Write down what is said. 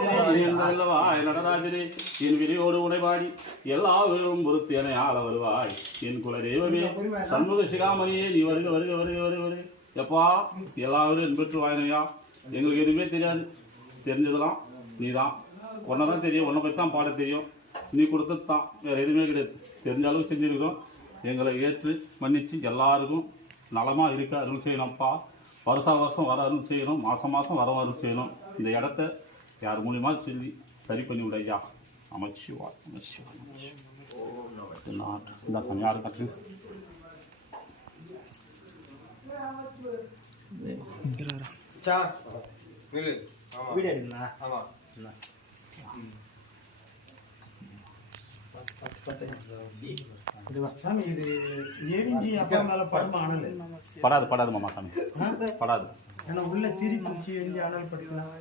அல்லவாய் நடராஜனே என் விரியோடு உடைவாடி எல்லா உயிரும் பொறுத்து என ஆள வருவாய். என் குல தெய்வமே சண்முக சிகாமணியே நீ வருக வருக வருக வருக வருக. எப்பா எல்லாரும் என்பற்று வாயினையா? எங்களுக்கு எதுவுமே தெரியாது. தெரிஞ்சதெல்லாம் நீ தான் உன்னை தான் தெரியும். உன்னை பற்றி தான் பாட தெரியும். நீ கொடுத்தது தான் வேறு எதுவுமே கிடையாது. தெரிஞ்ச அளவு செஞ்சுருக்கோம் எங்களை ஏற்று மன்னிச்சு எல்லாருக்கும் நலமாக இருக்க அருள் செய்யணும்ப்பா வருஷா வருஷம் வர அருள் செய்யணும். மாதம் மாதம் வர அருள் செய்யணும். இந்த இடத்த யார் மூலியமா சொல்லி சரி பண்ணி விட ஐயா அமைச்சுவா அமைச்சுவா இந்த சாமி யாரு கட்டு சா நில்லு. ஆமா. வீடியோ எடுக்கணுமா ஆமா. சாமி இது எரிஞ்சி அப்பா மேல படமா அனல் படாது படாது மாமா சாமி. படாது. ஏன்னா உள்ள திரி குச்சி எரிஞ்சு அனல் படுத்தலாம்